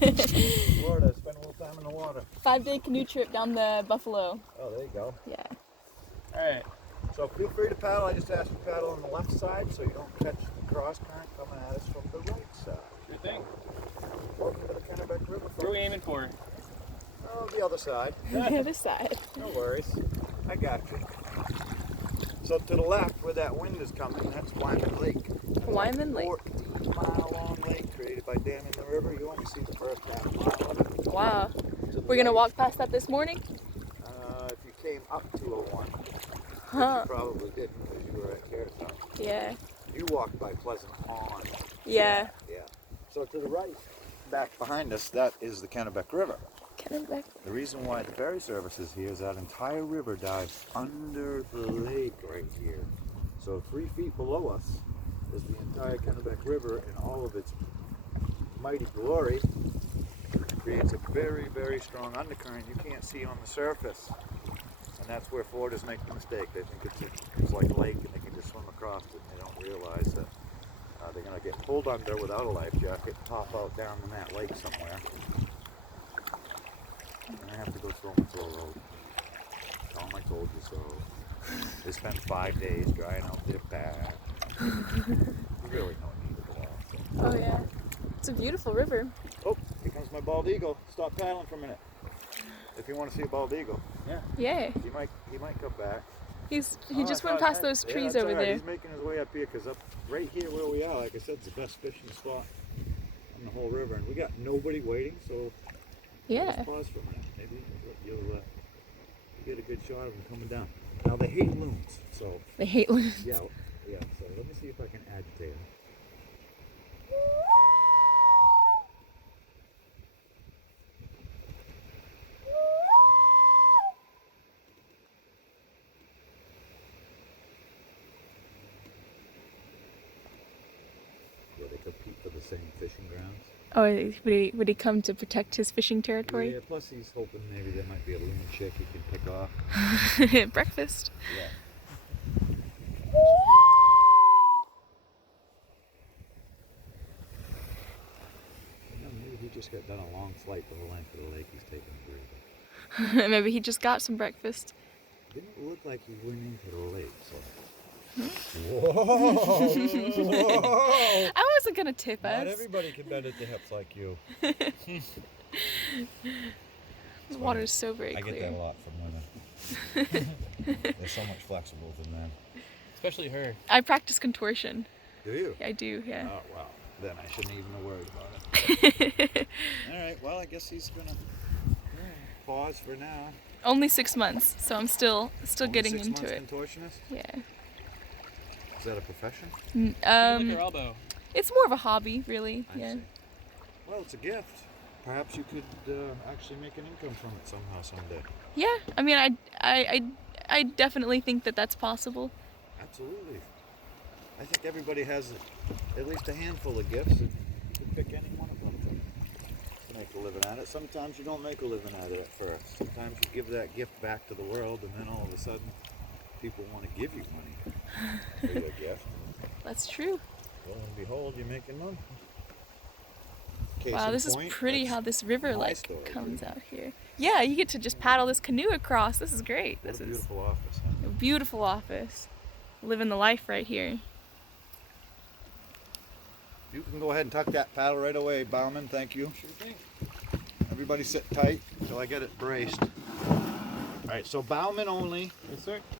Florida, spend a little time in the water. 5-day canoe trip down the Buffalo. Oh, there you go. Yeah. Alright, so feel free to paddle. I just asked you to paddle on the left side so you don't catch the cross current coming at us from the right side. Sure thing. Welcome to the Kennebec River. Where are we aiming for? Oh, the other side. The other side. No worries. I got you. So to the left, where that wind is coming, that's Wyman Lake. Wyman Lake. 14-mile-long lake created by damming the river. You only see the first half mile of it. Wow. To the We're gonna right, walk past that this morning? if you came up 201, Huh. you probably didn't because you were at Carrot Top. Yeah. You walked by Pleasant Pond. Yeah. Yeah. So to the right, back behind us, that is the Kennebec River. Kennebec. The reason why the ferry service is here is that entire river dives under the lake right here. So 3 feet below us is the entire Kennebec River in all of its mighty glory. It creates a very, very strong undercurrent you can't see on the surface. And that's where Florida's making a mistake. They think it's like a lake and they can just swim across it, and they don't realize that they're going to get pulled under without a life jacket, pop out down in that lake somewhere. And I have to go through them through a road. Tell them I told you so. They spend 5 days drying out their back. Really don't need it at all. Oh yeah. It's a beautiful river. Oh, here comes my bald eagle. Stop paddling for a minute. If you want to see a bald eagle. Yeah. Yeah. He might come back. He Oh, just I went thought- past those trees that's over all right. there. He's making his way up here because up right here where we are, like I said, it's the best fishing spot on the whole river, and we got nobody waiting. So Yeah. just pause for a minute. Maybe you'll get a good shot of them coming down. Now they hate loons, so They hate loons. yeah. So let me see if I can agitate them. Yeah, they compete for the same fishing grounds. Oh, would he come to protect his fishing territory? Yeah, plus he's hoping maybe there might be a loon chick he can pick off. Breakfast. Yeah. Maybe he just got done a long flight the whole length of the lake. He's taking a breather. Maybe he just got some breakfast. Didn't look like he went into the lake. So. Whoa! I wasn't gonna tip Not us. everybody can bend at the hips like you. The water is so very I clear. get that a lot from women. They're so much flexible than men. Especially her. I practice contortion. Do you? I do, yeah. Oh, well, then I shouldn't even have worried about it. All right, well, I guess he's going to pause for now. Only 6 months, so I'm still Only getting 6 into months it. Contortionist? Yeah. Is that a profession? Look at her elbow. It's more of a hobby, really. I Yeah. see. Well, it's a gift. Perhaps you could actually make an income from it somehow someday. Yeah. I mean, I definitely think that that's possible. Absolutely. I think everybody has at least a handful of gifts, and you can pick any one of them to make a living at it. Sometimes you don't make a living at it at first. Sometimes you give that gift back to the world, and then all of a sudden, people want to give you money for your gift. That's true. Lo and behold, you're making money. Case Wow, in this is point, pretty that's how this river my like story. comes out here. Yeah, you get to just paddle this canoe across. This is great. What This a is beautiful office. Huh? a beautiful office. Living the life right here. You can go ahead and tuck that paddle right away, Bauman. Thank you. Sure thing. Everybody sit tight until I get it braced. All right, so Bauman only. Yes, sir.